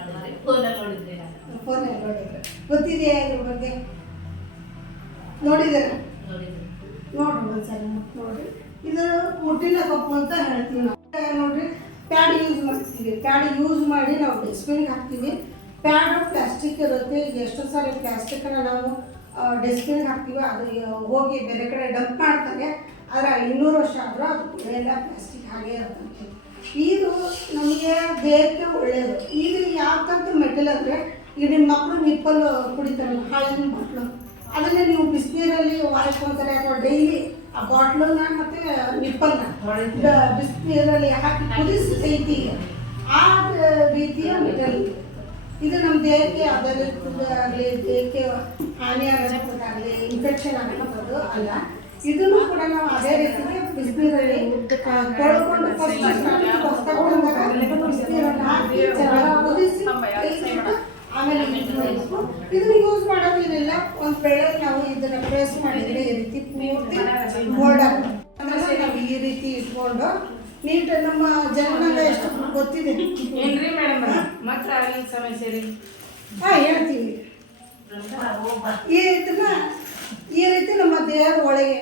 ಮಾಡ್ತಿದ್ರಿ ಫೋನಲ್ಲಿ ನೋಡಿದ್ರಿ ಗೊತ್ತಿದೆಯಾ ಇದ್ರ ಬಗ್ಗೆ? ನೋಡಿದ್ದೀರಾ? ನೋಡಿದ್ರಿ ನೋಡ್ರಿ ಒಂದ್ಸಲ ನೋಡಿ. ಇದು ಮುಟ್ಟಿನ ಕಪ್ಪು ಅಂತ ಹೇಳ್ತೀವಿ ನಾವು. ನೋಡ್ರಿ ಪ್ಯಾಡ್ ಯೂಸ್ ಮಾಡ್ತೀವಿ. ಪ್ಯಾಡ್ ಯೂಸ್ ಮಾಡಿ ನಾವು ಡಸ್ಟ್ಬಿನ್ಗೆ ಹಾಕ್ತೀವಿ. ಪ್ಯಾಡು ಪ್ಲಾಸ್ಟಿಕ್ ಇರುತ್ತೆ. ಈಗ ಎಷ್ಟೋ ಸಾರಿ ಪ್ಲಾಸ್ಟಿಕ್ಕನ್ನು ನಾವು ಡಸ್ಟ್ಬಿನ್ಗೆ ಹಾಕ್ತೀವಿ, ಅದು ಹೋಗಿ ಬೇರೆ ಕಡೆ ಡಂಪ್ ಮಾಡ್ತಾರೆ. ಆದರೆ 200 ವರ್ಷ ಆದರೂ ಅದು ಎಲ್ಲ ಪ್ಲಾಸ್ಟಿಕ್ ಹಾಗೇ ಇರ್ತದೆ. ಇದು ನಮಗೆ ದೇಹಕ್ಕೆ ಒಳ್ಳೆಯದು. ಇದು ಯಾಕಂತ ಮೆಟಲ್ ಅಂದರೆ ಈಗ ನಿಮ್ಮ ಮಕ್ಕಳು ನಿಪ್ಪಲ್ ಕುಡಿತಾರಲ್ಲ, ಹಾಲಿನ ಬಾಟ್ಲು, ಅದನ್ನೇ ನೀವು ಬಿಸಿನೀರಲ್ಲಿ ವಾರಕ್ಕೆ ಒಂದ್ಸರಿ ಅಥವಾ ಡೈಲಿ ಆ ಬಾಟ್ಲನ್ನ ಮತ್ತು ನಿಪ್ಪಲ್ನ ಬಿಸಿನೀರಲ್ಲಿ ಹಾಕಿ ಕುದಿಸಿ ತೆಗಿತೀವಿ. ಆ ರೀತಿಯ ಮೆಟಲ್ ಇದು ನಮ್ಮ ದೇಹಕ್ಕೆ ಅದರದ್ದಾಗಲಿ ದೇಹಕ್ಕೆ ಹಾನಿ ಆಗೋದಾಗಲಿ ಇನ್ಫೆಕ್ಷನ್ ಆಗೋದು ಅಲ್ಲ. ಇದನ್ನು ಕೂಡ ನಾವು ಅದೇ ರೀತಿಗೆ ಬಿಸಿನೀರಲ್ಲಿ ತೊಳ್ಕೊಂಡು ಫಸ್ಟ್ ಬಿಸಿನೀರನ್ನು ಹಾಕಿ ಚೆನ್ನಾಗಿ ಕುದಿಸಿ ಆಮೇಲೆ ಯೂಸ್ ಮಾಡಬೇಕು. ಇದನ್ನು ಯೂಸ್ ಮಾಡೋದೇನಿಲ್ಲ, ಒಂದು ಬೆಳೆ ನಾವು ಇದನ್ನು ಪ್ರೆಸ್ ಮಾಡಿದರೆ ಈ ರೀತಿ ಪೂರ್ತಿ ಮೋಲ್ಡ್ ಆಗುತ್ತೆ. ಅಂದರೆ ನಾವು ಈ ರೀತಿ ಇಟ್ಕೊಂಡು ನೀಟ್ ನಮ್ಮ ಜನನಾಗ ಎಷ್ಟು ಗೊತ್ತಿದೆ ಏನ್ರಿ ಮೇಡಮ್ ಮತ್ತೆ ಆಗಿನ ಸಮಸ್ಯೆ ರೀ? ಹೇಳ್ತೀವಿ. ಈ ರೀತಿ ನಮ್ಮ ದೇಹದ ಒಳಗೆ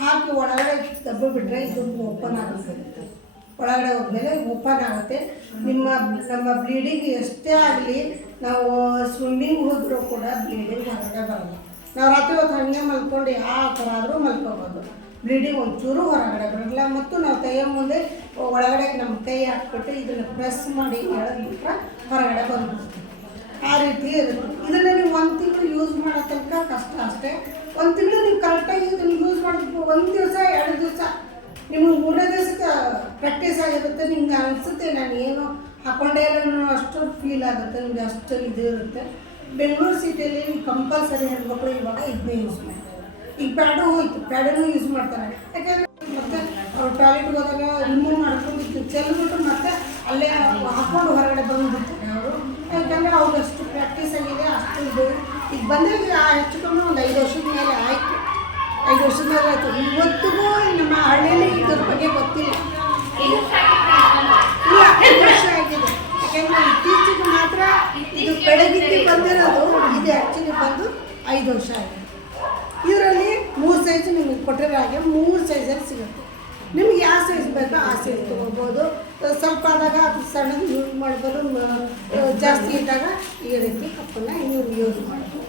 ಹಾಕಿ ಒಳಗಡೆ ದಬ್ಬು ಬಿಟ್ಟರೆ ಇದು ಓಪನ್ ಆಗುತ್ತೆ. ಒಳಗಡೆ ಹೋದ್ಮೇಲೆ ಓಪನ್ ಆಗುತ್ತೆ. ನಮ್ಮ ಬ್ಲೀಡಿಂಗ್ ಎಷ್ಟೇ ಆಗಲಿ, ನಾವು ಸ್ವಿಮ್ಮಿಂಗ್ ಹೋದರೂ ಕೂಡ ಬ್ಲೀಡಿಂಗ್ ಹೊರಗಡೆ ಬರೋಲ್ಲ. ನಾವು ರಾತ್ರಿ ಹೊತ್ತು ಹಂಗೆ ಮಲ್ಕೊಂಡು ಯಾವ ಥರ ಆದರೂ ಮಲ್ಕೋಬೋದು, ಬ್ಲೀಡಿಂಗ್ ಒಂಚೂರು ಹೊರಗಡೆ ಬರೋಲ್ಲ. ಮತ್ತು ನಾವು ಕೈಯ ಮುಂದೆ ಒಳಗಡೆ ನಮ್ಮ ಕೈ ಹಾಕ್ಬಿಟ್ಟು ಇದನ್ನು ಪ್ರೆಸ್ ಮಾಡಿ ಎಳೆದ್ಬಿಟ್ರೆ ಹೊರಗಡೆ ಬಂದ್ಬಿಡುತ್ತೆ. ಆ ರೀತಿ ಇರುತ್ತೆ. ಇದನ್ನು ನೀವು 1 ತಿಂಗಳು ಯೂಸ್ ಮಾಡೋ ತನಕ ಕಷ್ಟ ಅಷ್ಟೇ. 1 ತಿಂಗಳು ನೀವು ಕರೆಕ್ಟಾಗಿ ಇದನ್ನು ಯೂಸ್ ಮಾಡಬೇಕು. 1 ದಿವಸ 2 ದಿವಸ ನಿಮಗೆ 3ನೇ ದಿವಸಕ್ಕೆ ಪ್ರಾಕ್ಟೀಸ್ ಆಗಿರುತ್ತೆ. ನಿಮ್ಗೆ ಅನಿಸುತ್ತೆ ನಾನು ಏನು ಹಾಕೊಂಡೇ ಇಲ್ಲ ಅಷ್ಟು ಫೀಲ್ ಆಗುತ್ತೆ, ನಿಮಗೆ ಅಷ್ಟು ಇದು ಇರುತ್ತೆ. ಬೆಂಗಳೂರು ಸಿಟಿಯಲ್ಲಿ ನೀವು ಕಂಪಲ್ಸರಿ ಹೆಣ್ಮಕ್ಳು ಇವಾಗ ಇದನ್ನೇ ಯೂಸ್ ಮಾಡ್ತಾರೆ. ಈಗ ಪ್ಯಾಡು ಹೋಯ್ತು, ಪ್ಯಾಡನ್ನು ಯೂಸ್ ಮಾಡ್ತಾರೆ. ಯಾಕಂದರೆ ಮತ್ತೆ ಅವ್ರು ಟಾಯ್ಲೆಟ್ಗೆ ಹೋದಾಗ ರಿಮೂವ್ ಮಾಡ್ಕೊಂಡು ಚೆಲ್ಬಿಟ್ಟು ಮತ್ತೆ ಅಲ್ಲೇ ಹಾಕ್ಕೊಂಡು ಹೊರಗಡೆ ಬಂದುಬಿಡ್ತಾರೆ ಅವರು. ಯಾಕಂದರೆ ಅವ್ರಿಗೆ ಅಷ್ಟು ಪ್ರಾಕ್ಟೀಸ್ ಆಗಿದೆ, ಅಷ್ಟು ಇದು. ಈಗ ಬಂದಾಗ ಹೆಚ್ಚು ಕಮ್ಮಿ ಒಂದು 5 ವರ್ಷದ ಮೇಲೆ ಆಯಿತು. 5 ವರ್ಷದ ಮೇಲೆ ಆಯಿತು. ಇವತ್ತಿಗೂ ನಮ್ಮ ಹಳ್ಳಿಯಲ್ಲಿ ಇದ್ರ ಬಗ್ಗೆ ಗೊತ್ತಿಲ್ಲ. ಇಲ್ಲ 5 ವರ್ಷ ಆಗಿದೆ. ಯಾಕೆಂದರೆ ಇತ್ತೀಚೆಗೆ ಮಾತ್ರ ಇದು ಬೆಳಗ್ಗೆ ಬಂದಿರೋದು. ಇದು ಆ್ಯಕ್ಚುಲಿ ಬಂದು 5 ವರ್ಷ ಆಗಿದೆ. ಇದರಲ್ಲಿ 3 ಸೈಜ್ ನಿಮಗೆ ಕೊಟ್ಟಿರೋ ಹಾಗೆ 3 ಸೈಜಲ್ಲಿ ಸಿಗುತ್ತೆ. ನಿಮ್ಗೆ ಯಾವ ಸೈಜ್ ಬೇಕೋ ಆ ಸೈಜ್ ತೊಗೋಬೋದು. ಸ್ವಲ್ಪ ಆದಾಗ ಅದು ಸಣ್ಣದು ಯೂಸ್ ಮಾಡ್ಬೋದು, ಜಾಸ್ತಿ ಇದ್ದಾಗ ಈ ರೀತಿ ಕಪ್ಪನ್ನು ಯೂಸ್ ಮಾಡ್ಬೋದು.